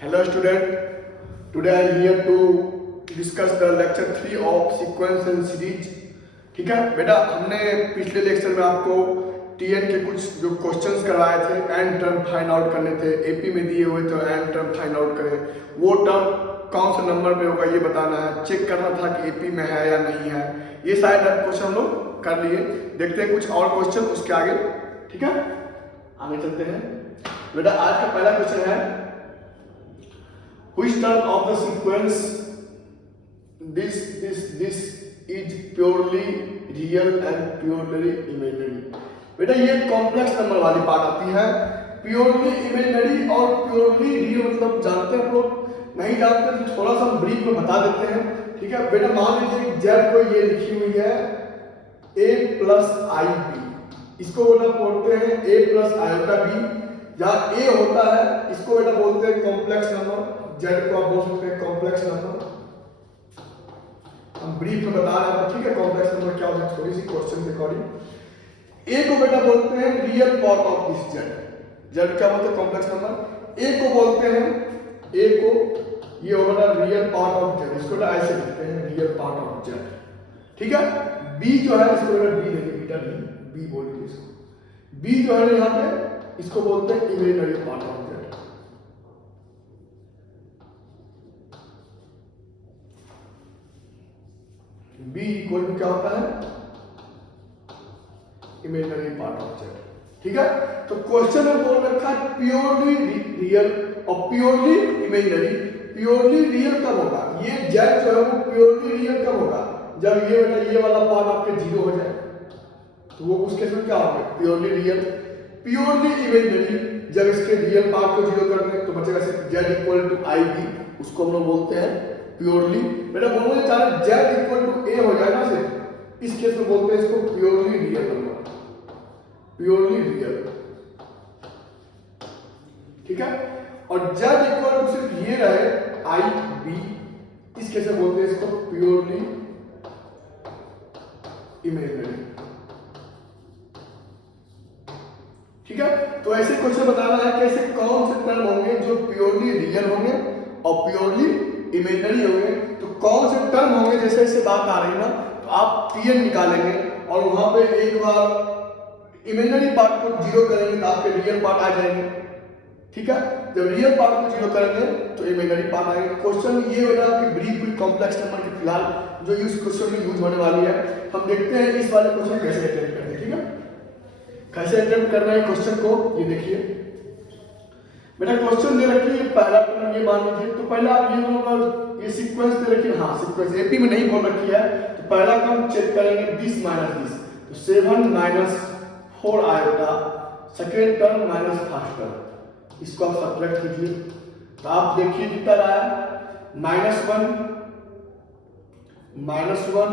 Hello student, today I am here to discuss the lecture 3 of sequence and series. ठीक है बेटा, हमने पिछले लेक्चर में आपको टीएन के कुछ जो क्वेश्चंस करवाए थे, एंड टर्म फाइंड आउट करने थे, एपी में दिए हुए तो एंड टर्म फाइंड आउट करें, वो टर्म कौन सा नंबर पे होगा ये बताना है, चेक करना था कि एपी में है या नहीं है। ये शायद क्वेश्चन हम लोग कर लिए। देखते हैं कुछ और क्वेश्चन उसके आगे। ठीक है, आगे चलते हैं बेटा। आज का पहला क्वेश्चन है, which term of the sequence this is purely real and purely imaginary। बेटा ये कॉम्प्लेक्स नंबर वाली पार्ट आती है। प्योरली इमेजिनरी और प्योरली रियल मतलब जानते हैं आप लोग, नहीं जानते तो थोड़ा सा हम ब्रीफ में बता देते हैं। ठीक है बेटा, मान लीजिए जेड को ये लिखी हुई है a प्लस आई बी, इसको बेटा बोलते हैं a प्लस आयोटा बी। जहाँ a होता है इसको बेटा बोलते हैं कॉम्प्लेक्स नंबर, जेड को आप बोल सकते हैं कॉम्प्लेक्स नंबर। हम ब्रीफ में बता रहे हैं, ठीक है, कॉम्प्लेक्स नंबर क्या होता है थोड़ी सी क्वेश्चन के अकॉर्डिंग। ए को बेटा बोलते हैं real part of this Z, Z क्या बोलते हैं कॉम्प्लेक्स नंबर। ए को बोलते हैं, ए को ये होगा रियल पार्ट ऑफ जेड, इसको ऐसे लिखते हैं रियल पार्ट ऑफ जेड। ठीक है, बी जो है इसको बेटा बी लेंगे, बेटा बी बोलेंगे इसको। बी जो है यहाँ पे इसको बोलते हैं imaginary part of Z. B equal to क्या होता है, इमेजिनरी पार्ट ऑफ जेड। ठीक है, तो क्वेश्चन में बोल रखा है प्योरली रियल और प्योरली इमेजिनरी। प्योरली रियल कब होगा, ये जेड जो है वो प्योरली रियल कब होगा, जब ये बेटा ये वाला पार्ट आपके जीरो हो जाए, तो वो उस केस में क्या होगा प्योरली रियल। प्योरली इमेजिनरी जब इसके रियल पार्ट को जीरो कर दें तो बचेगा सिर्फ Z equal to I B, उसको हम लोग बोलते हैं प्योरली। बेटा बोलने चाहे जेड इक्वल टू ए हो जाए ना सिर्फ, इस केस में बोलते हैं इसको purely real number, purely real. ठीक है, और जेड इक्वल टू सिर्फ ये रहे आई बी, इस केस में बोलते हैं इसको प्योरली इमेजिनरी। ठीक है, तो ऐसे क्वेश्चन बताना है कि ऐसे कौन से टर्म होंगे जो प्योरली रियल होंगे और प्योरली इमेजिनरी होंगे। तो कौन से टर्म होंगे, जैसे इससे बात आ रही है ना, तो आप टीएन निकालेंगे और वहां पे एक बार इमेजिनरी पार्ट को जीरो करेंगे तो आपके रियल पार्ट आ जाएंगे। ठीक है, जब रियल पार्ट को जीरो करेंगे तो इमेजिनरी पार्ट आएंगे। क्वेश्चन ये बेटा आपकी ब्रीफ हुई कॉम्प्लेक्स नंबर के फिलहाल जो इस क्वेश्चन में यूज होने वाली है। हम देखते हैं इस वाले क्वेश्चन कैसे अटेम्प्ट करते हैं। ठीक है, कैसे अटेम्प्ट कर रहे हैं क्वेश्चन को, ये देखिए बेटा। क्वेश्चन दे रखी है पहला टर्म ये मान लीजिए, तो पहला आप ये सीक्वेंस दे रखी है, हाँ सीक्वेंस एपी में नहीं बोल रखी है, तो पहला काम चेक करेंगे दिस माइनस दिस, तो 7 minus 4 iota, second term minus first term, इसको आप सब्ट्रैक्ट कीजिए तो आप देखिए कितना रहा है माइनस वन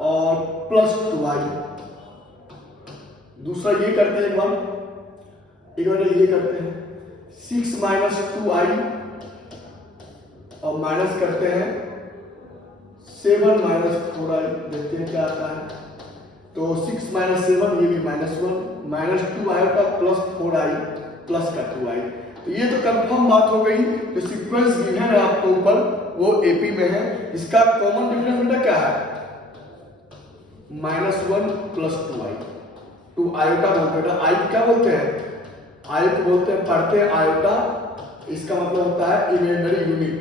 और प्लस 2i। दूसरा ये करते हैं एक बार ये करते हैं 6 माइनस 2i और माइनस करते हैं 7 माइनस 4i, देखते हैं क्या आता है। तो 6 माइनस 7 ये भी -1, माइनस 2 आएगा प्लस 4i प्लस का 2i। तो ये तो कंफर्म बात हो गई। जो सीक्वेंस गिवन है आपको ऊपर वो एपी में है, इसका कॉमन डिफरेंस बेटा क्या है -1 प्लस 2i। 2 आयोटा बोलते हैं, आई क्या बोलते हैं, आई को बोलते हैं पढ़ते हैं आयोटा, इसका मतलब होता है इमेजिनरी यूनिट।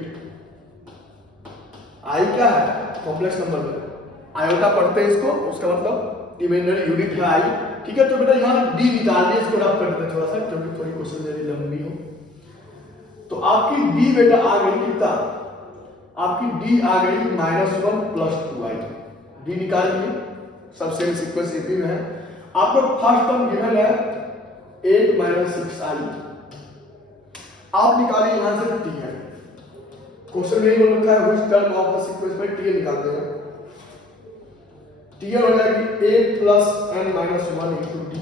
आई क्या है कॉम्प्लेक्स नंबर में, आयोटा पढ़ते हैं इसको, उसका मतलब इमेजिनरी यूनिट है आई। ठीक है, तो बेटा यहाँ डी निकालिए, इसको रफ कर देते हैं थोड़ा सा क्योंकि थोड़ी क्वेश्चन मेरी लंबी हो। तो आपकी डी बेटा आ गई कितना, आपकी डी आ गई -1 प्लस 2i। डी निकालिए, सबसे सीक्वेंस एपी में है। आपको फर्स्ट टर्म गिवन है 8 माइनस 6i, आप निकालिए यहां से टीएन। क्वेश्चन में बोल रखा है which term of the sequence में टीएन निकालते हैं। टीएन हो जाएगी 8 plus n minus 1 into D.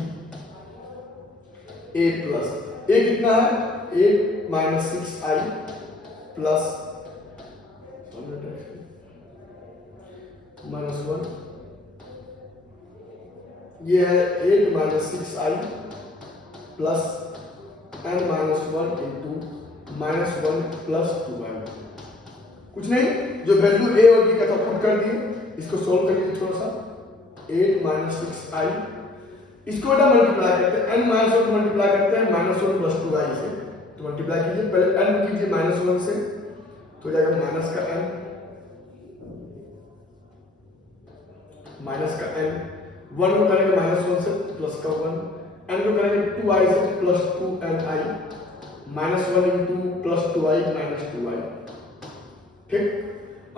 8 plus A कितना है 8 माइनस 6i प्लस -1, ये है 8 minus 6i plus n minus 1 into -1 plus 2y। कुछ नहीं, जो वैल्यू a और b का था पुट कर दिए, इसको सोल्व कर लीजिए थोड़ा सा। 8 - 6i, इसको बेटा मल्टीप्लाई करते हैं, n - 1 मल्टीप्लाई करते हैं -1 प्लस 2i से, तो मल्टीप्लाई कीजिए, पहले n कीजिए -1 से, तो हो जाएगा माइनस का n, माइनस का n, 1 को करेंगे -1 से प्लस का 1, n को करेंगे 2i से plus 2ni, -1 into plus 2i minus 2i। ठीक,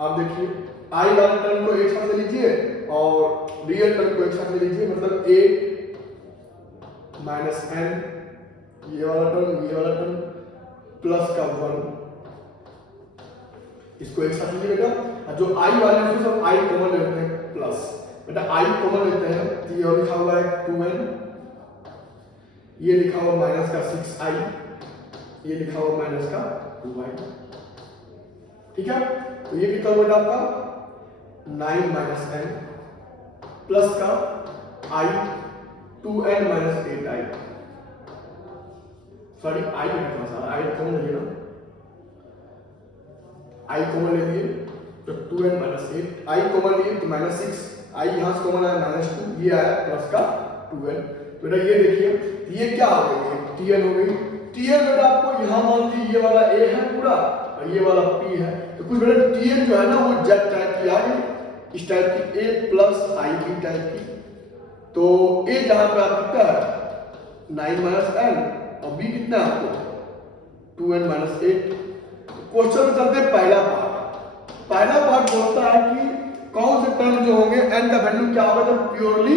आप देखिए i वाला टर्म को एक साथ ले लीजिए और रियल टर्म को एक साथ ले लीजिए, मतलब 8 माइनस n, ये वाला टर्म प्लस का 1, इसको एक साथ लीजिए बेटा। जो i वाले हैं सब i कॉमन लेते हैं प्लस, बेटा i कॉमन लेते हैं, तो ये लिखा हुआ है 2n, ये लिखा हुआ माइनस का 6i, ये लिखा हुआ माइनस का 2y। ठीक है, तो ये कितना हुआ आपका 9 माइनस n प्लस का i 2n minus 8i, sorry i लिखा था, i कॉमन ले लेना, i कॉमन ले लिए तो 2n माइनस 8, i कॉमन लिए तो माइनस 6, i यहाँ से कॉमन आया -2, ये आया प्लस का 2n। तो बेटा ये देखिए ये क्या हो गई, tn हो गई। tn बेटा आपको यहाँ मान लीजिए ये वाला a है पूरा और ये वाला p है, तो कुछ बेटा tn जो है ना वो z टाइप की आ गई, इस टाइप की a प्लस i की टाइप की। तो a जहाँ पे आप कितना है 9 माइनस n और b कितना है आपको 2n माइनस 8। क्वेश्चन में चलते हैं पहला पार्ट बोलता है कि कौन से टर्म जो होंगे n का वैल्यू क्या होगा जब प्योरली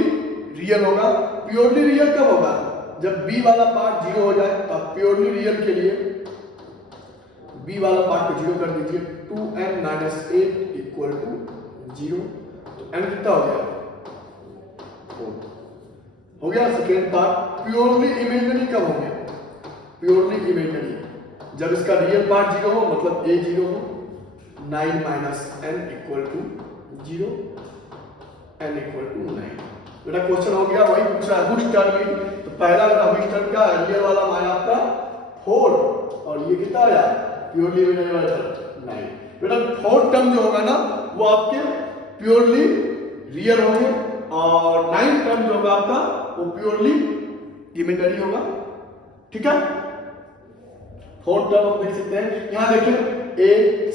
रियल होगा। प्योरली रियल कब होगा, जब b वाला पार्ट 0 हो जाए। तो आप प्योरली रियल के लिए b वाला पार्ट को 0 कर दीजिए, 2n माइनस 8 इक्वल टू 0, तो n कितना हो गया 4 हो गया। सेकेंड पार्ट प्योरली इमेजिनरी कब हो गया, प्योरली इमेजिनरी जब इसका रियल पार्ट 0 हो, मतलब a 0 हो, 9 minus n equal to 0, n equal to 9। बेटा क्वेश्चन हो गया, वही पूछ रहा है व्हिच टर्म इज, तो पहला बेटा व्हिच टर्म क्या है, रियल वाला आया आपका 4 और ये कितना आया प्योरली इमेजिनरी वाला टर्म 9। बेटा फोर्थ टर्म जो होगा ना वो आपके प्योरली रियल होंगे और 9th टर्म जो होगा आपका वो प्योरली इमेजिनरी होगा। ठीक है, फोर्थ टर्म आप देख सकते हैं, यहाँ देखिए a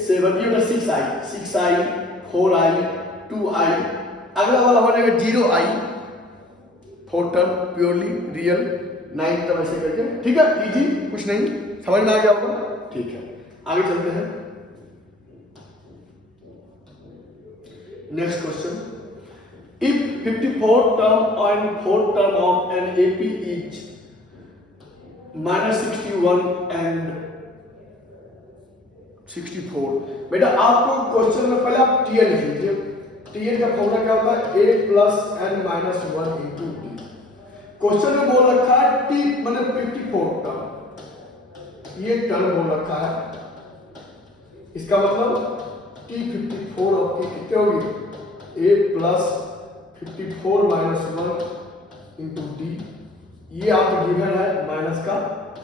7, ये होगा 6i 4i 2i, अगला वाला हो जाएगा 0i, fourth term purely real, 9th term ऐसे करके। ठीक है, इजी, कुछ नहीं, समझ में आ गया होगा। ठीक है, आगे चलते हैं next question. If 54th term and 4th term of an AP is -61 and 64, बेटा आपको क्वेश्चन में पहले आप टीएन लिख लीजिए। टीएन का फॉर्मूला क्या होता है, a plus n minus 1 into T. Question में बोल रखा है टी मतलब 54 टर्म, ये टर्म बोल रखा है, इसका मतलब टी 54 और टी कितने होगी a plus 54 minus 1 into d, ये आपको गिवन है माइनस का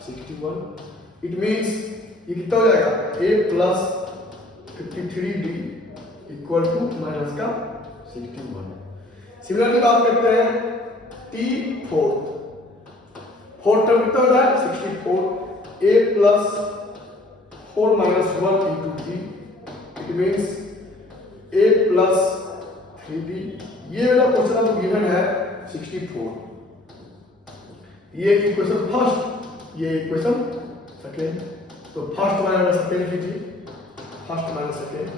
61। इट मीन्स ये कितना हो जाएगा a plus 53d equal to minus का 61। सिमिलरली बात करते हैं t फोर्थ टर्म कितना हो रहा है 64, a plus 4 minus 1 into d, it means a plus 3d। ये वाला क्वेश्चन आपको गिवन है 64, ये इक्वेशन फर्स्ट, ये इक्वेशन सेकेंड। तो फर्स्ट माइनस सेकेंड कीजिए, फर्स्ट माइनस सेकेंड,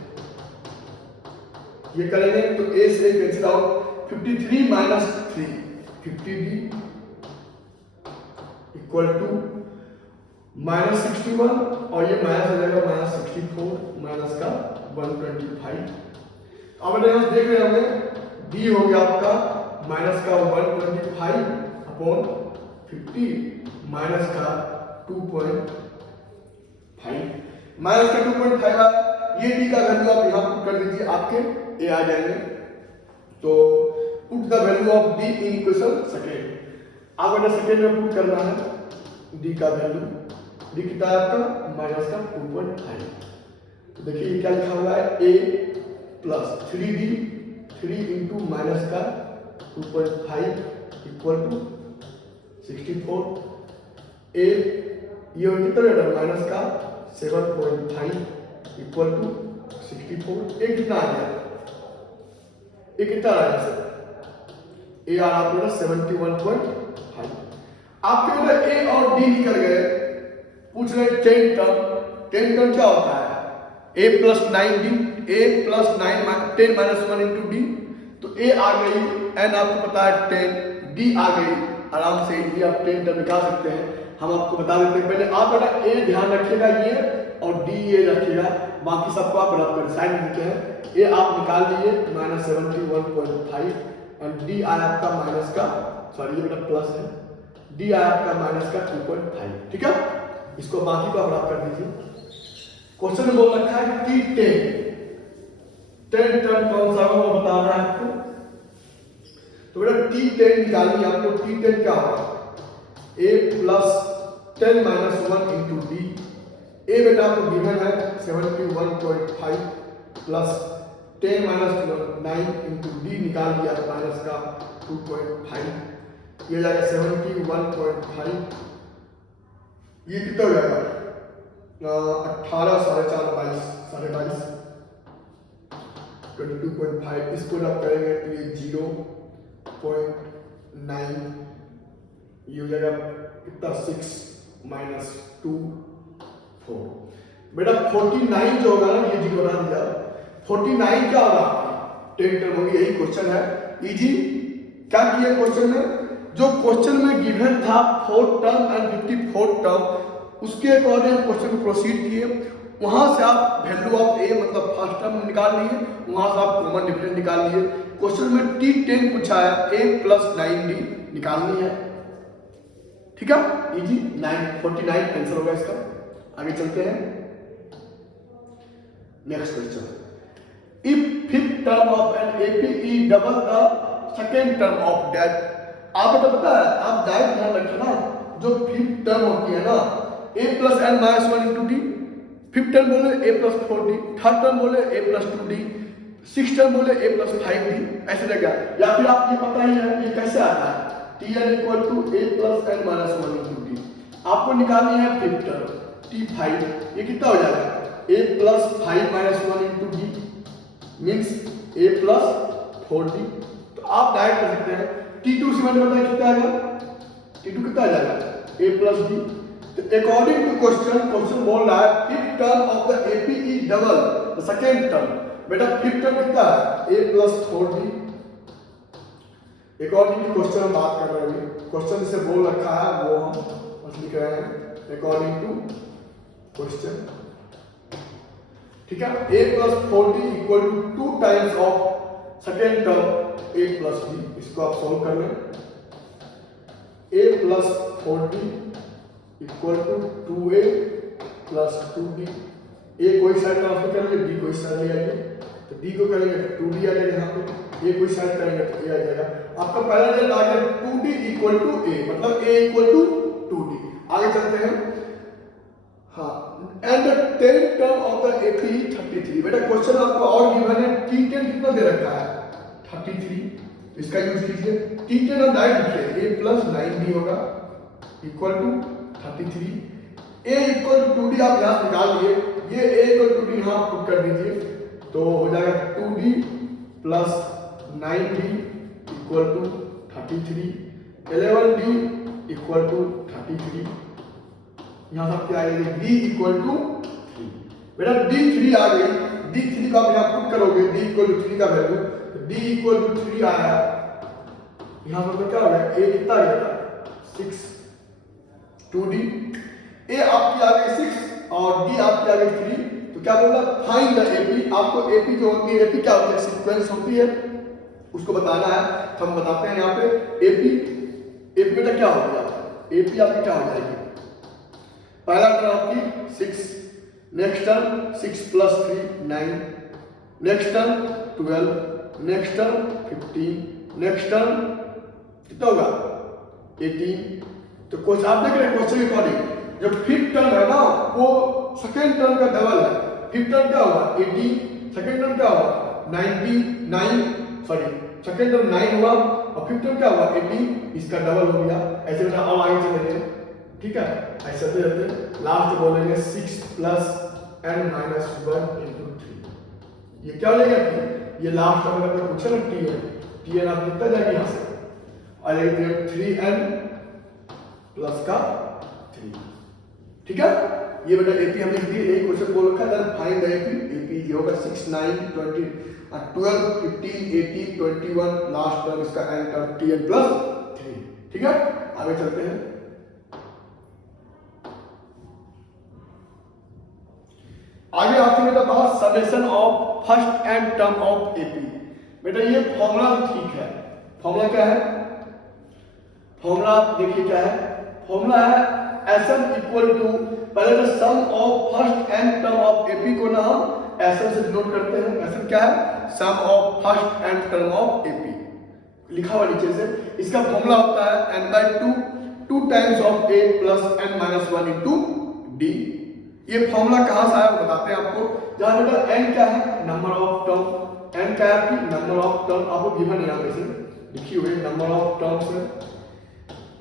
ये करेंगे तो a से cancel out, 53 minus 3 50d equal to minus 61 और ये माइनस हो जाएगा माइनस 64 माइनस का 125। अब यहां देख रहे होंगे d हो गया आपका माइनस का 125 अपॉन 50 माइनस का 2.5, माइनस का 2.5 आया, ये d का वैल्यू आप यहां पुट कर दीजिए, आपके a आ जाएंगे। तो put the value of d in equation second, आप बेटा सेकेंड में पुट करना है d का वैल्यू, डी कितना है आपका माइनस का 2.5। तो देखिए ये क्या लिखा हुआ है ए प्लस 3d 3 इंटू माइनस का 2.5 इक्वल टू 64। ए ये कितना रहेगा माइनस का 7.5 इक्वल टू 64। ए कितना आ गया, ए कितना आ रहा है ए आ रहा है 71.5। आपके उधर ए और डी निकल गए, पूछ रहे 10 टर्म क्या होता है a plus 9d a plus 10 minus 1 into D. तो a आ गई, n आपको पता है 10, d आ गई, आराम से ये आप 10 टर्म निकाल सकते हैं। हम आपको बता देते हैं पहले आप बेटा a ध्यान रखिएगा ये और d ये रखिएगा, बाकी सबको आप रख कर साइड में लिखे हैं। a आप निकाल लिए माइनस 71.5 और d आया आपका माइनस का सॉरी ये बेटा प्लस है, d आया आपका माइनस का 2.5। ठीक है, इसको बाकी को आप रख कर दीजिए। क्वेश्चन में बोल रखा है कि 10 टर्म कौन सा होगा बताना है आपको। तो बेटा T10 निकालिए आपको। T10 क्या होगा a plus 10 minus 1 into D. ए बेटा आपको गिवन है 71.5 प्लस 10 माइनस 9 इंटू डी निकाल दिया माइनस का 2.5, ये जाएगा 71.5। ये कितना हो जाएगा 18 4.5 22.5 22.5। इसको जब करेंगे तो ये 0.9 ये हो जाएगा कितना 6 माइनस 2 4। बेटा 49 जो होगा ना ये जी बना दिया 49 क्या होगा 10 टर्म होगी, यही क्वेश्चन है इजी। क्या किया क्वेश्चन में, जो क्वेश्चन में गिवन था 4 टर्म एंड 54 टर्म उसके अकॉर्डिंग क्वेश्चन को प्रोसीड किए। वहां से आप वैल्यू ऑफ ए मतलब फर्स्ट टर्म निकाल लिए, वहां से आप कॉमन डिफरेंस निकाल लिए। क्वेश्चन में T10 पूछा है a प्लस 9d निकालनी है। ठीक है इजी 49 आंसर होगा इसका। आगे चलते हैं next question. If fifth term of an AP is double the second term of that. आप तो पता है आप डायरेक्ट ध्यान रखिए ना, जो फिफ्थ टर्म होती है ना a plus n minus 1 into d, fifth term बोले a plus 4d, third term बोले a plus 2d, six term बोले a प्लस 5d, ऐसे लगेगा। या फिर आप ये पता ही है ये कैसे आता है Tn equal to a plus n minus 1 into d. आपको निकालनी है फिफ्थ टर्म T5, ये कितना हो जाएगा a plus 5 minus 1 into D means a plus 4d। तो आप डायरेक्ट कर सकते हैं T2 से मैंने बताया कितना आएगा, T2 कितना आ जाएगा a plus d। According to question बोल रहा है fifth term of the AP is double the second term. बेटा फिफ्थ टर्म कितना है a plus 4d। According to question हम बात कर रहे हैं, क्वेश्चन से बोल रखा है वो हम बस लिख रहे हैं अकॉर्डिंग टू क्वेश्चन। ठीक है a plus 4d equal to 2 times of second term a plus d। इसको आप सॉल्व कर लें। a plus 4d equal to 2a plus 2d। a कोई साइड ट्रांसफर करेंगे d कोई साइड ले आएंगे, तो d को करेंगे तो 2d आ जाएगा यहाँ पे, a कोई साइड करेंगे तो a आ जाएगा। आपका पहला रिजल्ट आ गया 2d इक्वल टू a मतलब a इक्वल टू 2d। आगे चलते हैं। हाँ and the 10th term of the AP 33। बेटा क्वेश्चन आपको और गिवन है T10 कितना दे रखा है 33, इसका यूज कीजिए। T10 और डायरेक्ट लिखिए a प्लस 9d होगा equal to 33। a equal to 2d आप यहाँ निकाल लिए, ये a इक्वल टू 2d यहाँ पुट कर दीजिए तो हो जाएगा 2d plus 9d equal to 33, 11d equal to 33। यहाँ सब क्या आएगा d इक्वल टू 3। बेटा d3 आ गई, d3 का आप यहाँ पुट करोगे d इक्वल टू 3 का वैल्यू, d इक्वल टू 3 आया। यहाँ पर क्या हो गया a कितना आ गया 6, 2d a आपकी आ गई 6 और d आपकी आ गई 3। तो क्या बोला फाइंड द एपी। आपको एपी जो होती है, एपी क्या होती है सीक्वेंस होती है, उसको बताना है। तो हम बताते हैं यहाँ पे एपी बेटा क्या हो गया, एपी आपकी क्या हो जाएगी, पहला टर्म आपकी 6, next term 6 plus 3 9, next term 12, next term 15, next term कितना होगा 18। तो कुछ आप देख रहे हैं क्वेश्चन के अकॉर्डिंग जो फिफ्थ टर्म है वो सेकेंड टर्म का डबल है। फिफ्थ टर्म क्या हुआ 80, सेकेंड टर्म क्या हुआ 99, सॉरी सेकेंड टर्म 9 हुआ और फिफ्थ टर्म क्या हुआ 80, इसका डबल हो गया। ऐसे बेटा अब आगे चलेंगे, ठीक है, ऐसे चलते लास्ट बोलेंगे 6 प्लस n माइनस 1 इंटू 3। ये क्या हो जाएगा कि ये लास्ट टर्म का पूछा ना tn आप कितना जाएगा यहाँ से और ये 3n प्लस का 3, ठीक है। ये बेटा एपी हम लिख दिए, यही क्वेश्चन बोल रखा है। फाइंड द एपी, एपी ये होगा 6 9 20 12 15 18 21 लास्ट टर्म इसका n टर्म tn प्लस 3, ठीक है। आगे चलते हैं। आगे आते हैं बेटा बात summation of first and term of AP. बेटा ये फॉर्मूला तो ठीक है, फॉर्मूला क्या है, फॉर्मूला देखिए क्या है, फॉर्मूला है Sm इक्वल टू, पहले तो sum of first and term of AP को ना हम Sm से डिनोट करते हैं। Sm क्या है, sum of first and term of AP, लिखा हुआ नीचे से। इसका फॉर्मूला होता है n/2 2 times of a plus n minus 1 into d। ये फॉर्मूला कहां से आया बताते हैं आपको। जहां बेटा n क्या है, नंबर ऑफ टर्म, n क्या है कि नंबर ऑफ टर्म आपको गिवन यहां पे से लिखी हुई नंबर ऑफ टर्म्स है।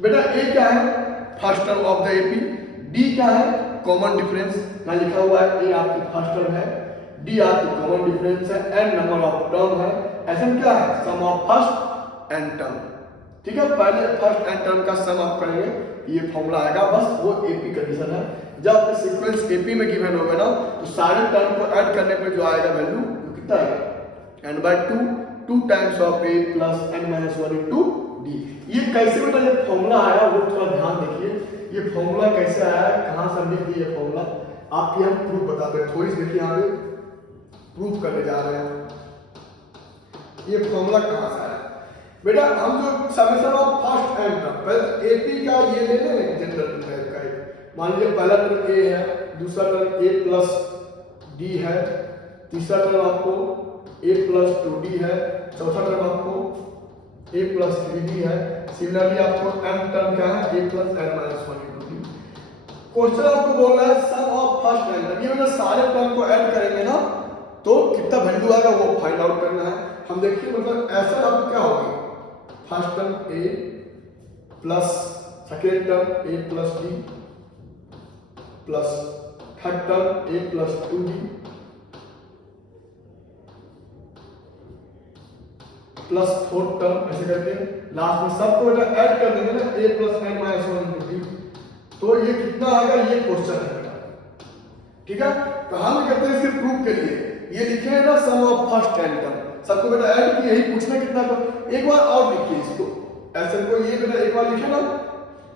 बेटा a क्या है, first term of the AP, d क्या है, कॉमन डिफरेंस, यहां लिखा हुआ है a आपकी फर्स्ट टर्म है, d आपकी कॉमन डिफरेंस है, n नंबर ऑफ टर्म है, Sm क्या है, sum of first and term, ठीक है। पहले फर्स्ट एंड टर्म का सम आप करेंगे, ये फॉर्मूला आएगा, बस वो एपी कंडीशन है। जब आपका सीक्वेंस एपी में गिवन होगा ना तो सारे टर्म को ऐड करने पे जो आएगा वैल्यू वो कितना आएगा n/2 2 times of a plus n minus 1 into d। ये कैसे बेटा ये फॉर्मूला आया वो थोड़ा ध्यान देखिए, ये फॉर्मूला कैसे आया, कहां से हमने दिया ये फॉर्मूला, आपके हम प्रूफ बताते हैं। थोड़ी सी देखिए यहाँ पे प्रूफ करने जा रहे हैं ये फॉर्मूला कहां से आया। बेटा हम जो summation of first and term, पहले एपी का ये ले लें जनरल टाइप का, मान लीजिए पहला टर्म a है, दूसरा टर्म a प्लस d है, तीसरा टर्म आपको a प्लस 2d है, चौथा टर्म आपको a प्लस 3d है। सिमिलरली आपको m टर्म क्या है, a plus n minus 1 into d। Question आपको बोल रहा है sum of first and term, ये मतलब सारे टर्म को ऐड करेंगे ना तो कितना वैल्यू आएगा वो फाइंड आउट करना है। हम देखिए मतलब ऐसा आपको क्या होगा, first term a plus second term a plus d plus third term a plus 2d plus fourth term, ऐसे करके लास्ट में सबको बेटा ऐड कर देंगे ना a plus n minus 1 into d, तो ये कितना आएगा, ये क्वेश्चन है बेटा, ठीक है। तो हम कहते हैं इसके प्रूफ के लिए ये लिखे हैं ना सम ऑफ फर्स्ट एंड टर्म, सबको बेटा ऐड किए, यही पूछना कितना को, एक बार और लिखिए इसको ऐसे को, ये बेटा एक बार लिखे ना,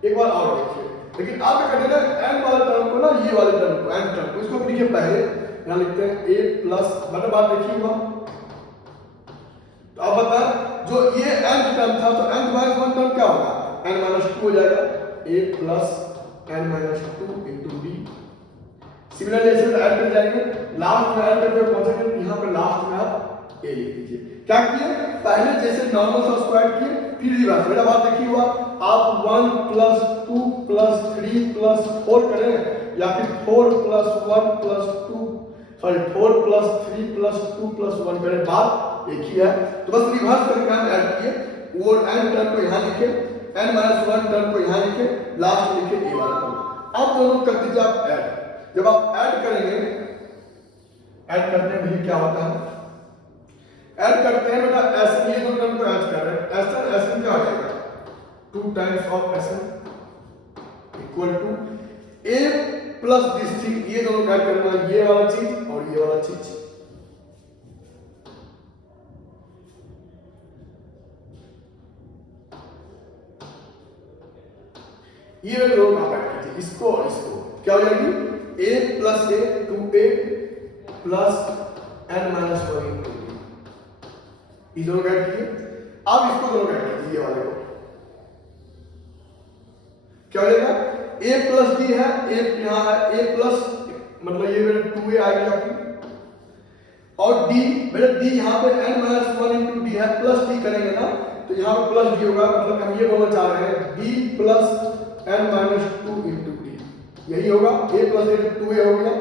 एक बार और लिखिए। लेकिन आप क्या करते हैं n वाले टर्म को ना, ये वाले टर्म को n टर्म को इसको लिखिए पहले, यहां लिखते हैं a प्लस, मतलब बात देखिए हुआ। तो अब बता जो ये n टर्म था तो n माइनस 1 टर्म क्या होगा, n माइनस 2 हो जाएगा, a plus n minus 2 into d। Similarly ऐसे ऐड कर जाएंगे, लास्ट में ऐड करके पहुंचेंगे यहाँ पे, लास्ट में आप a लिख दीजिए। क्या किए, पहले जैसे नॉर्मल सा उसको ऐड किए, फिर रिवर्स। मेरा बात देखिए हुआ, आप 1 प्लस 2 प्लस 3 प्लस 4 करें या फिर 4 plus 1 plus 2, sorry 4 plus 3 plus 2 plus 1 करें, बात एक ही है। तो बस रिवर्स करके हम ऐड किए, वो n टर्म को यहाँ लिखे, n माइनस 1 टर्म को यहाँ लिखे, लास्ट में लिखे a वाला टर्म। अब दोनों कर दीजिए आप ऐड। जब आप ऐड करेंगे, ऐड करने में क्या होता है, ऐड करते हैं बेटा ऐसे, ये दो टर्म को ऐड कर रहे हैं, ऐसे क्या हो जाएगा 2 times of Sm equal to a plus this thing, ये दोनों ऐड करना है, ये वाला चीज और ये वाला चीज। ये दोनों आप ऐड कीजिए, इसको और इसको, क्या हो जाएगी a plus a 2a plus n minus 1 into d, ये दोनों ऐड किए। अब इसको दोनों ऐड कीजिए, ये वाले को क्या हो जाएगा, a प्लस d है, a यहाँ है a प्लस, मतलब ये मेरे 2a आ गया आपकी, और d मेरे d यहाँ पे n माइनस 1 इंटू d है, प्लस d करेंगे ना तो यहाँ पे प्लस d होगा, मतलब हम ये बोलना चाह रहे हैं d plus n minus 2 into d, यही होगा a प्लस a 2a हो गया,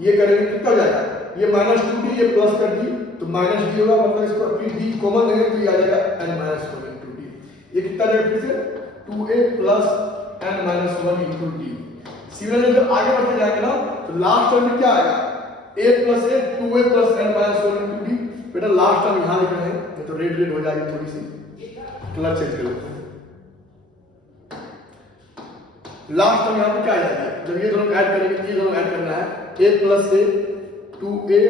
ये करेंगे कितना हो जाएगा, ये माइनस 2d ये प्लस कर दी तो माइनस d होगा, मतलब इसको फिर d कॉमन लेंगे तो ये आ जाएगा n माइनस 1 इंटू डी। ये कितना जाएगा फिर से 2a plus n minus 1 into D. Similarly जब आगे बढ़ते जाएंगे ना तो लास्ट टर्म में क्या आएगा a plus a 2a plus n minus 1 into d. बेटा लास्ट टर्म यहाँ लिख रहे हैं, ये तो रेड रेड हो जाएगी, थोड़ी सी कलर चेंज कर लेते हैं। लास्ट टर्म यहाँ पे क्या आ जाएगा, जब ये दोनों ऐड करेंगे, ये दोनों ऐड करना है, a plus a 2a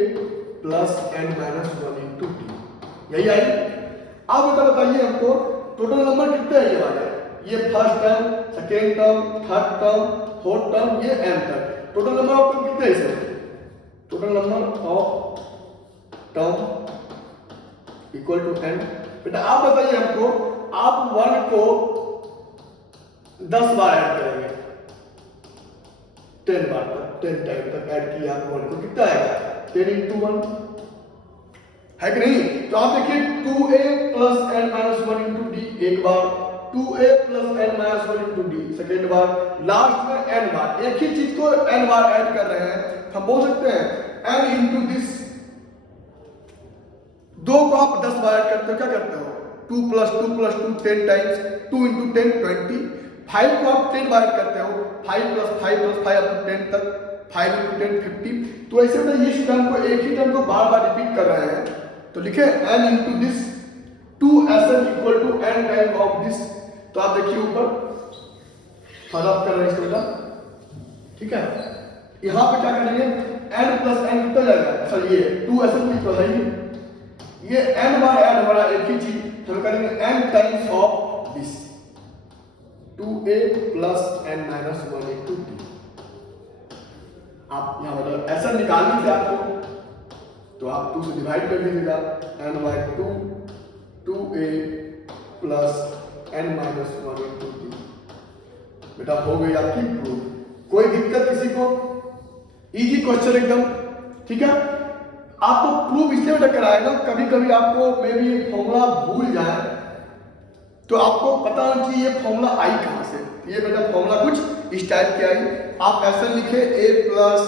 plus n minus 1 into D, यही आई। अब बेटा बताइए हमको टोटल नंबर कितने हैं ये वाले, ये first term, second term, third term, fourth term, ये n term, total number of term कितने हैं इसमें, total number of term equal to n। बेटा आप बताइए हमको, आप 1 को 10 बार ऐड करेंगे, 10 बार तक, 10 टाइम तक ऐड किया आप 1 को, कितना आएगा 10 इंटू 1 है कि नहीं। तो आप देखिए 2a plus n minus 1 into D एक बार, 2a plus n minus 1 into D second बार, लास्ट में n बार, एक ही चीज को n बार ऐड कर रहे हैं। हम बोल सकते हैं n इंटू दिस, 2 को आप 10 बार ऐड करते हो, क्या करते हो 2 प्लस 2 प्लस 2 10 टाइम्स, 2 इंटू 10 20। 5 को आप 10 बार करते हो, 5 प्लस 5 प्लस 5 अप टू 10 तक, 5 इंटू 10 50। तो ऐसे में इस टर्म को, एक ही टर्म को बार बार रिपीट कर रहे हैं, तो लिखे n into this 2sn equal to n time of this. तो आप देखिए ऊपर फर्क कर रहे हैं इसका, ठीक है। यहाँ पे क्या करेंगे n प्लस n कितना जाएगा, सर ये 2sn तो है ही, ये n बार ऐड हो रहा है एक ही चीज, हम करेंगे n times of this 2a plus n minus 1 into d. आप यहाँ मतलब ऐसा निकालनी थी आपको, तो आप 2 से डिवाइड कर दीजिएगा, n by 2 2a plus n minus 1 into d. बेटा हो गई आपकी प्रूफ। कोई दिक्कत किसी को, इजी क्वेश्चन एकदम, ठीक है। आपको प्रूफ इसलिए बेटा कराएगा, कभी कभी आपको मे बी ये फॉर्मूला भूल जाए तो आपको पता होना चाहिए ये फॉर्मूला आई कहां से। ये बेटा फॉर्मूला कुछ इस टाइप की आई, आप ऐसा लिखे a plus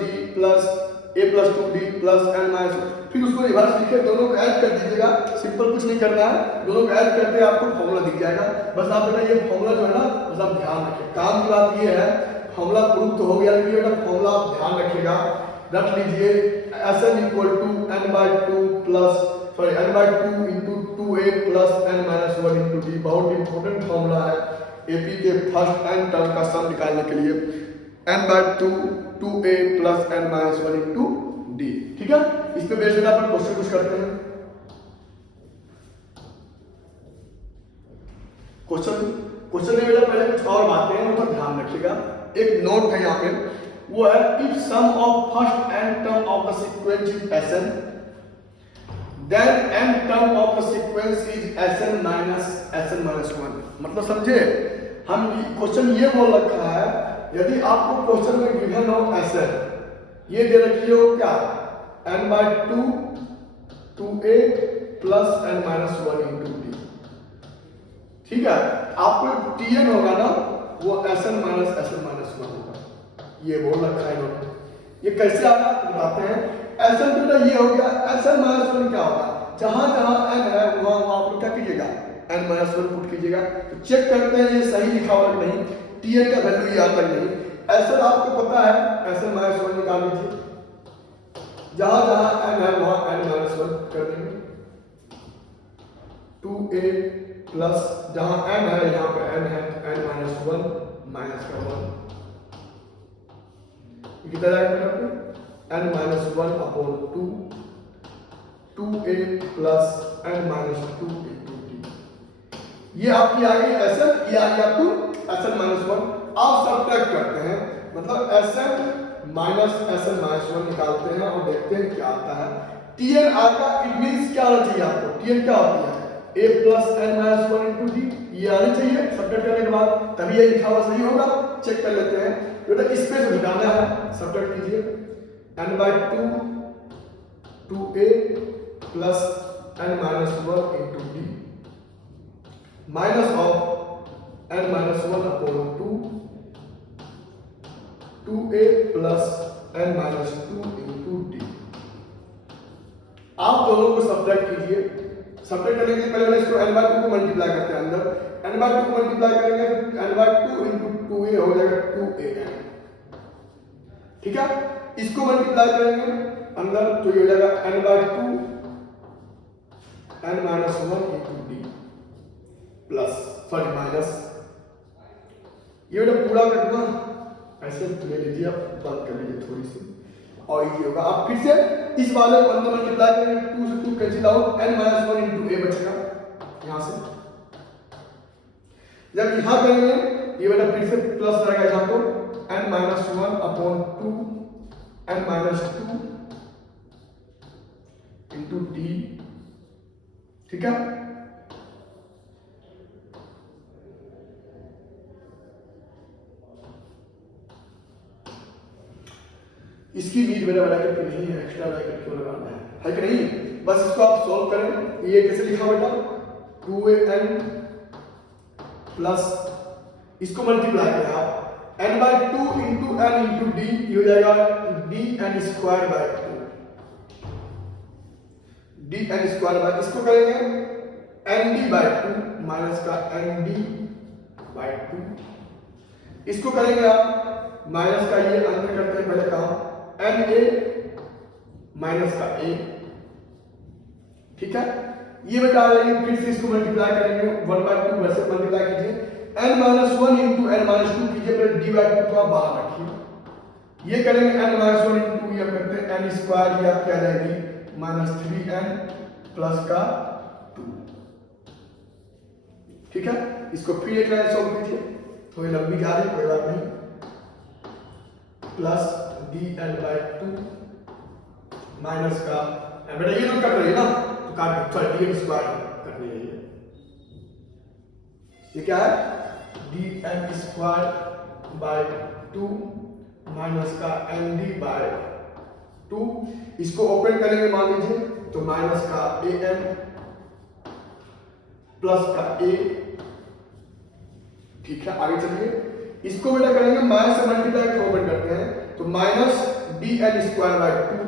D plus a plus 2d plus n minus, फिर उसको रिवर्स लिखे, दोनों को ऐड कर दीजिएगा, सिंपल कुछ नहीं करना है, दोनों को ऐड करके आपको फॉर्मूला दिख जाएगा। बस आप बेटा ये फॉर्मूला जो है ना, बस आप ध्यान रखिए। काम की बात ये है, फॉर्मूला प्रूफ तो हो गया, लेकिन बेटा फॉर्मूला आप ध्यान रखिएगा, रख लीजिए Sn equal to n by 2 plus sorry n by 2 into 2a plus n minus 1 into d. बहुत इंपॉर्टेंट फॉर्मूला है एपी के फर्स्ट n टर्म का सम निकालने के लिए, n by 2 2a plus n minus 1 into d, ठीक है। इस पे बेस्ड अपन क्वेश्चन कुछ करते हैं। क्वेश्चन में बेटा पहले कुछ और बातें हैं, मतलब ध्यान रखिएगा। एक नोट है यहाँ पे, वो है if sum of first n term of the sequence is Sn, then n term of the sequence is Sn minus 1। मतलब समझे, हम क्वेश्चन ये बोल रखा है, यदि आपको क्वेश्चन में गिवन हो Sn, ये दे रखी हो क्या n by 2 2a plus n minus 1 into d, ठीक है। आपको tn होगा ना, वो Sn माइनस 1 होगा, ये बोल रखा है इन्होंने। ये कैसे आना बताते हैं। Sn बेटा ये हो गया, Sn माइनस 1 क्या होगा, जहां जहां n है वहां वहां आप लोग क्या कीजिएगा n माइनस 1 पुट कीजिएगा। तो चेक करते हैं ये सही लिखा हुआ कि नहीं, tn का वैल्यू ये आता नहीं। Sn आपको पता है, Sn माइनस 1 निकाल लीजिए, जहां जहां n है वहां n माइनस 1 कर देंगे, 2a प्लस जहां n है यहाँ पे n है n माइनस 1 माइनस का 1, कितना जाएगा n minus 1 upon 2 2a plus n minus 2 into d. ये आपकी आ गई Sn, ये आ गया आपको Sn माइनस 1। आप सब्ट्रैक्ट करते हैं, मतलब Sn माइनस Sn माइनस 1 निकालते हैं और देखते हैं क्या आता है। Tn आता, इट मींस क्या आना चाहिए आपको, Tn क्या होती है a plus n minus 1 into d, ये आनी चाहिए सब्ट्रैक्ट करने के बाद, तभी ये लिखा हुआ सही होगा। चेक कर लेते हैं बेटा, इस पे से घटाना है, सब्ट्रैक्ट कीजिए, n by 2 2a plus n minus 1 into d minus of n minus 1 upon 2 2a plus n minus 2 into d. आप दोनों को सब्ट्रैक्ट कीजिए। सब्ट्रैक्ट करने के लिए पहले इसको n बाय 2 को मल्टीप्लाई करते हैं अंदर। n बाय 2 को मल्टीप्लाई करेंगे तो n बाय 2 इंटू 2a हो जाएगा 2an। ठीक है, इसको मल्टीप्लाई करेंगे अंदर तो ये हो जाएगा n by 2 n minus 1 into d plus sorry minus, ये बेटा पूरा करना ऐसे ले लीजिए, आप बंद कर लीजिए थोड़ी सी और ये होगा। आप फिर से इस वाले को अंदर मल्टीप्लाई करेंगे, 2 से 2 cancel out, n minus 1 into a बचेगा यहां से। जब यहां करेंगे ये बेटा फिर से प्लस रहेगा यहां को n minus 1 upon 2 n minus 2 into d. ठीक है, इसकी नीड मेरा ब्रैकेट पे नहीं है, एक्स्ट्रा ब्रैकेट क्यों लगाना है कि नहीं। बस इसको आप सॉल्व करें। ये कैसे लिखा बेटा 2an प्लस इसको मल्टीप्लाई करें आप n by 2 into n into d, ये हो जाएगा dn square by 2 dn square by, इसको करेंगे nd बाय 2 माइनस का nd बाय 2, इसको करेंगे आप माइनस का ये अंदर करते हैं पहले काम na माइनस का a। ठीक है, ये बेटा आ जाएगी, फिर से इसको मल्टीप्लाई करेंगे 1 बाय 2 वैसे मल्टीप्लाई कीजिए n minus 1 into n minus 2 कीजिए, फिर d बाय 2 को आप बाहर रखिए। ये करेंगे n माइनस 1 इंटू ये करते हैं n स्क्वायर, ये आपकी आ जाएगी माइनस 3n प्लस का 2। ठीक है, इसको फिर एक लाइन सॉल्व कीजिए, थोड़ी लंबी जा रही है कोई बात नहीं, प्लस dn बाय 2 माइनस का बेटा ये लोग कट रही है ना तो काट सॉरी dn स्क्वायर कट रही है। ये क्या है dn स्क्वायर बाय 2 माइनस का nd बाय 2, इसको ओपन करेंगे मान लीजिए तो माइनस का an प्लस का a। ठीक है, आगे चलिए, इसको बेटा करेंगे माइनस से मल्टीप्लाई करके ओपन करते हैं तो minus dn square by 2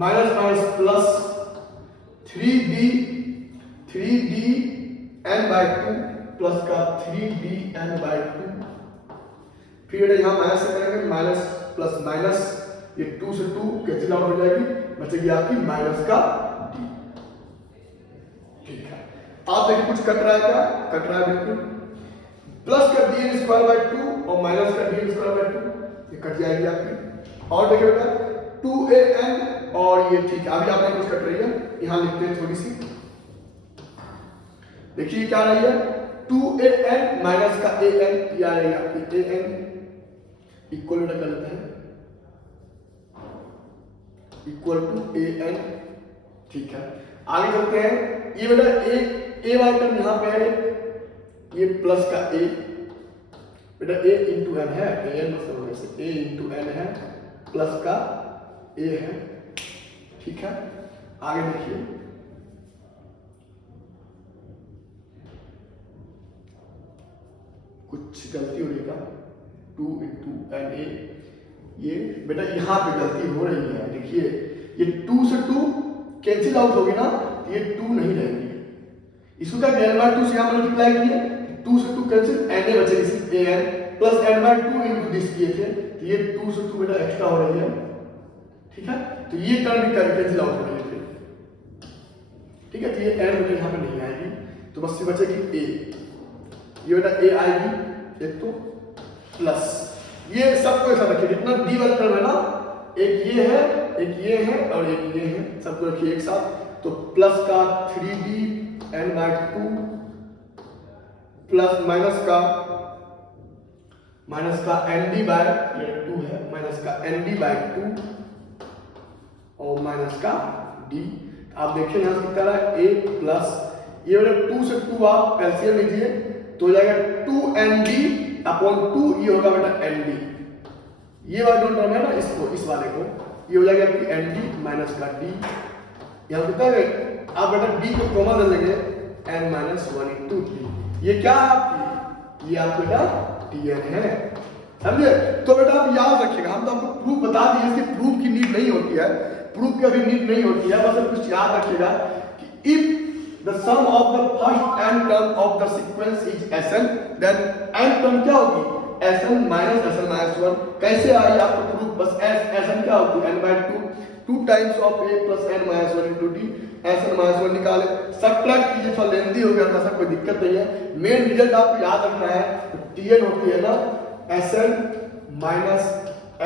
minus minus plus 3d n by 2 plus का 3dn बाय 2। फिर यहां माइनस से करेंगे माइनस प्लस माइनस, ये 2 से 2 कैंसिल आउट हो जाएगी, बचेगी आपकी माइनस का d। ठीक है, आप देखिए कुछ कट रहा है क्या, कट रहा है बिल्कुल, प्लस का dn स्क्वायर बाय 2 और माइनस का dn स्क्वायर बाय 2 ये कट जाएगी आपकी। और देखिए बेटा 2an और ये ठीक है, अभी आपने कुछ कट रही है, यहां लिखते हैं थोड़ी सी, देखिए क्या रही है 2an माइनस का an, ये आ रही है आपकी an इक्वल बेटा कर लेते हैं इक्वल टू an। ठीक है, आगे चलते हैं, ये बेटा a वाला टर्म यहां पे है, ये प्लस का a बेटा a इंटू n है, an मतलब वैसे a इंटू n है प्लस का a है। ठीक है, आगे देखिए कुछ गलती हो रही है, 2 इंटू एन ए, ये बेटा यहाँ पे गलती हो रही है। देखिए ये 2 से 2 कैंसिल आउट होगी ना, ये 2 नहीं रहेगी, इसको क्या n बाय 2 से यहाँ मल्टीप्लाई किए, 2 से 2 कैंसिल, n ए बचेगी सिर्फ an plus n by 2 into this किए थे, तो ये 2 से 2 बेटा एक्स्ट्रा हो रही है। ठीक है, तो ये टर्म भी कैंसिल आउट हो रही है फिर। ठीक है, तो ये n बेटा यहाँ पे नहीं आएगी, तो बस ये बचेगी a, ये बेटा a आएगी एक तो प्लस, ये सबको एक साथ रखिए, जितना डी वाला टर्म है ना, एक ये है एक ये है और एक ये है, सबको रखिए एक साथ, तो प्लस का 3d n by 2 plus minus का nd बाय 2 है, माइनस का nd बाय 2 और माइनस का d। आप देखिए यहाँ से कितना है a प्लस, ये वाला 2 से 2 आप एलसीएम लीजिए तो हो जाएगा 2nd अपॉन 2, ये होगा बेटा nd, ये वाला जो टर्म है ना इसको, इस वाले को, ये हो जाएगा आपकी nd माइनस का d। यहाँ कितना है आप बेटा d को कॉमन ले लेंगे n माइनस 1 इंटू d, ये क्या है आपकी, ये आपका बेटा Tn है, समझे। तो बेटा आप याद रखिएगा, हम तो आपको प्रूफ बता दिए, इसकी प्रूफ की नीड नहीं होती है, प्रूफ की अभी नीड नहीं होती है, बस कुछ याद रखिएगा कि if the sum of the first n term of the sequence is Sn, then n term क्या होगी Sn माइनस Sn माइनस 1। कैसे आई आपको प्रूफ, बस Sn क्या होती है n/2 2 times of a plus n minus 1 into d, Sn minus 1 निकाले, subtract कीजिए, थोड़ा लेंदी हो गया, ऐसा कोई दिक्कत नहीं है। मेन रिजल्ट आपको याद रखना है, Tn होती है ना Sn माइनस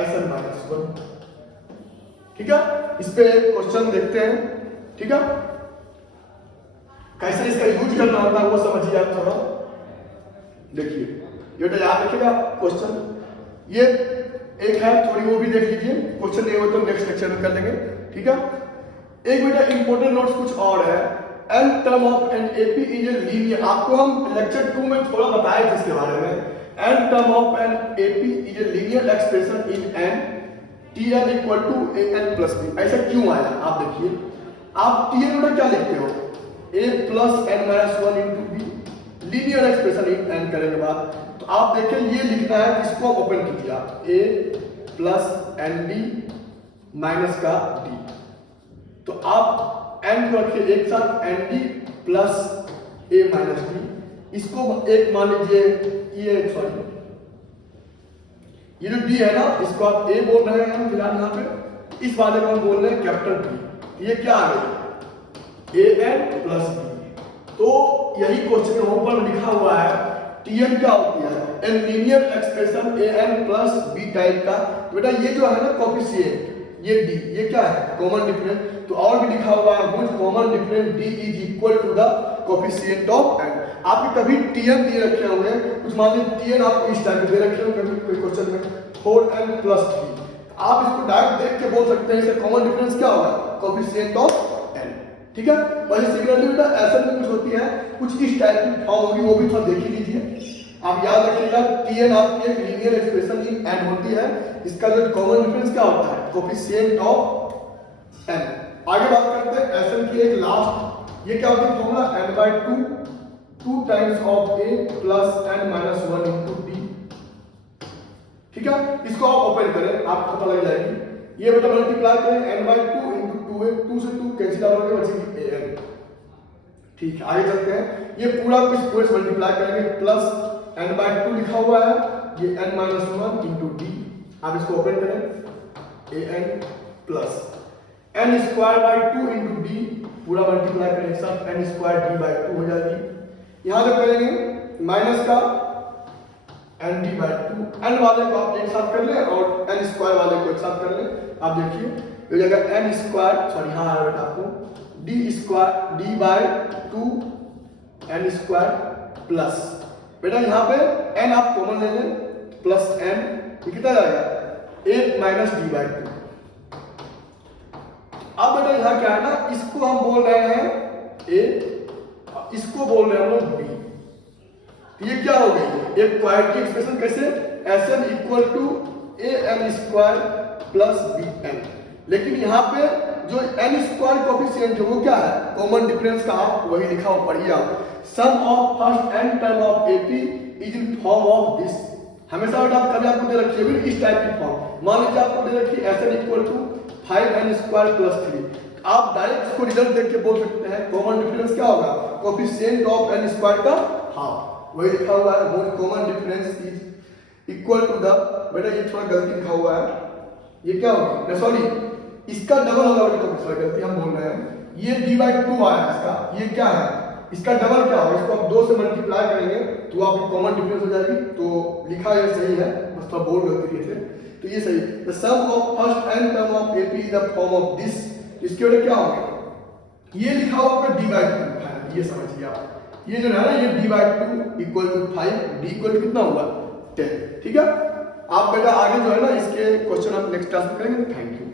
Sn माइनस 1, ठीक है। इस पे एक क्वेश्चन देखते हैं, ठीक है, कैसे इसका यूज करना होता है वो समझिए आप थोड़ा। देखिए ये बेटा याद रखिएगा क्वेश्चन, ये एक है, थोड़ी वो भी देख लीजिए, क्वेश्चन नहीं हो तो नेक्स्ट लेक्चर में कर लेंगे, ठीक है। एक बेटा इंपॉर्टेंट नोट्स कुछ और है, n term of an AP is a linear, आपको हम लेक्चर 2 में थोड़ा बताए थे इसके बारे में। n term of an AP is a linear expression in n Tn equal to an plus b। ऐसा क्यों आया आप देखिए, आप Tn बेटा क्या लिखते हो a plus n minus 1 into b, linear expression in n करने के बाद, तो आप देखिए ये लिखना है, इसको ओपन कीजिए आप, a plus n d minus का d, तो आप n को रखिए एक साथ, n d plus a minus d, इसको एक मान लीजिए, ये सॉरी ये जो d है ना, इसको आप a बोल रहे हैं हम फिलहाल यहाँ पे, इस वाले को हम बोल रहे हैं कैपिटल D, ये क्या आ गई an प्लस b। तो यही क्वेश्चन में ऊपर लिखा हुआ है, Tn क्या होती है an linear expression an plus b type का, तो बेटा ये जो है ना कोफिशिएंट, ये d, ये क्या है कॉमन डिफरेंस, तो और भी लिखा हुआ है which common difference d is equal to the coefficient of n। आपके कभी Tn दिए रखे होंगे, कुछ मान लीजिए Tn आपको इस टाइप दे रखे होंगे कभी कोई क्वेश्चन में 4n प्लस 3, आप इसको डायरेक्ट देख के बोल सकते हैं इसका कॉमन डिफरेंस क्या होगा कोफिशिएंट ऑफ n, ठीक है। वैसे सिमिलरली बेटा ऐसा भी कुछ होती है, कुछ इस टाइप की फॉर्म होगी, वो भी थोड़ा देख ही लीजिए। आप याद रखिएगा Tn आपकी एक लीनियर एक्सप्रेशन इन n होती है, इसका जो कॉमन डिफरेंस क्या होता है कोफिशिएंट ऑफ n। आगे बात करते हैं Sn की एक लास्ट, ये क्या होती है formula n/2 2 times of a plus n minus 1 into d, ठीक है। इसको आप ओपन करें, आपको पता लग जाएगी, ये बेटा मल्टीप्लाई करें n/2 इंटू 2a, 2 से 2 कैंसिल आउट होकर बचेगी an, ठीक है। आगे चलते हैं, ये पूरा कुछ पूरे से मल्टीप्लाई करेंगे, प्लस n/2 लिखा हुआ है, ये n माइनस 1 इंटू d, आप इसको ओपन करें an plus n square by 2 into d, पूरा मल्टीप्लाई करें एक साथ, n स्क्वायर d बाई 2 हो जाएगी। यहां जब करेंगे माइनस का n d बाई 2, n वाले को आप एक साथ कर लें और n स्क्वायर वाले को एक साथ कर लें, आप देखिए हो जाएगा n स्क्वायर, सॉरी हाँ बेटा आपको d square d by 2 n square plus, बेटा यहाँ पे n आप कॉमन ले लें, प्लस n, ये कितना जाएगा 8 माइनस d बाई 2। अब बेटा यहाँ क्या है ना, इसको हम बोल रहे हैं a, इसको बोल रहे हैं हम लोग b, ये क्या हो गई एक क्वाड्रेटिक एक्सप्रेशन, कैसे Sn equal to an square plus bn, लेकिन यहाँ पे जो n स्क्वायर कोफिशिएंट है वो क्या है कॉमन डिफरेंस का, आप वही लिखा हो पढ़िए आप, sum of first n term of ap is in form of this, हमेशा बेटा कभी आपको दे रखी है इस टाइप की फॉर्म, मान लीजिए आपको दे रखी है Sn equal to 5n square plus 3, आप डायरेक्ट इसको रिजल्ट देख के बोल सकते हैं कॉमन डिफरेंस क्या होगा कोफिशिएंट ऑफ n स्क्वायर का हाफ, वही लिखा हुआ है most common difference is equal to the, बेटा ये थोड़ा गलती लिखा हुआ है, ये क्या होगा सॉरी इसका डबल होगा बेटा, सॉरी गलती हम बोल रहे हैं, ये d बाई 2 आया इसका, ये क्या है इसका डबल क्या होगा, इसको आप 2 से मल्टीप्लाई करेंगे तो आपकी कॉमन डिफरेंस हो जाएगी, तो लिखा ये सही है, बस थोड़ा बोल गलती किए थे, तो ये सही। The sum of first n term of ap is the form of this, इसके बेटा क्या होगा ये लिखा हुआ आपका d बाई 2, ये समझिए आप, ये जो है ना ये d by 2 equal to 5, d equal to कितना हुआ 10, ठीक है। आप बेटा आगे जो है ना इसके क्वेश्चन आप नेक्स्ट क्लास में करेंगे। Thank you.